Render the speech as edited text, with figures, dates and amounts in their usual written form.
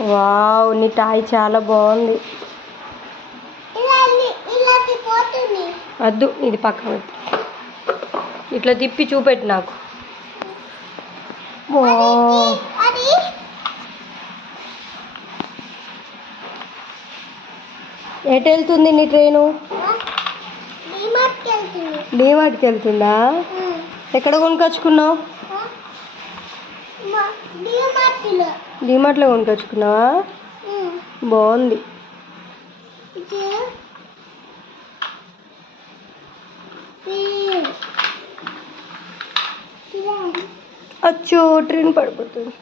Wow, నీ toy చాలా బాగుంది. వద్దు, ఇది పక్కన పెట్టు. ఇట్లా తిప్పి చూపెట్టు నాకు. ఎటు వెళ్తుంది నీ ట్రైను? డీమార్ట్కి వెళ్తుందా? ఎక్కడ కొనుకొచ్చుకున్నావు? డీమార్ట్లో కొనుకొచ్చుకున్నావా? బాగుంది. అచ్చో, ట్రైన్ పడిపోతుంది.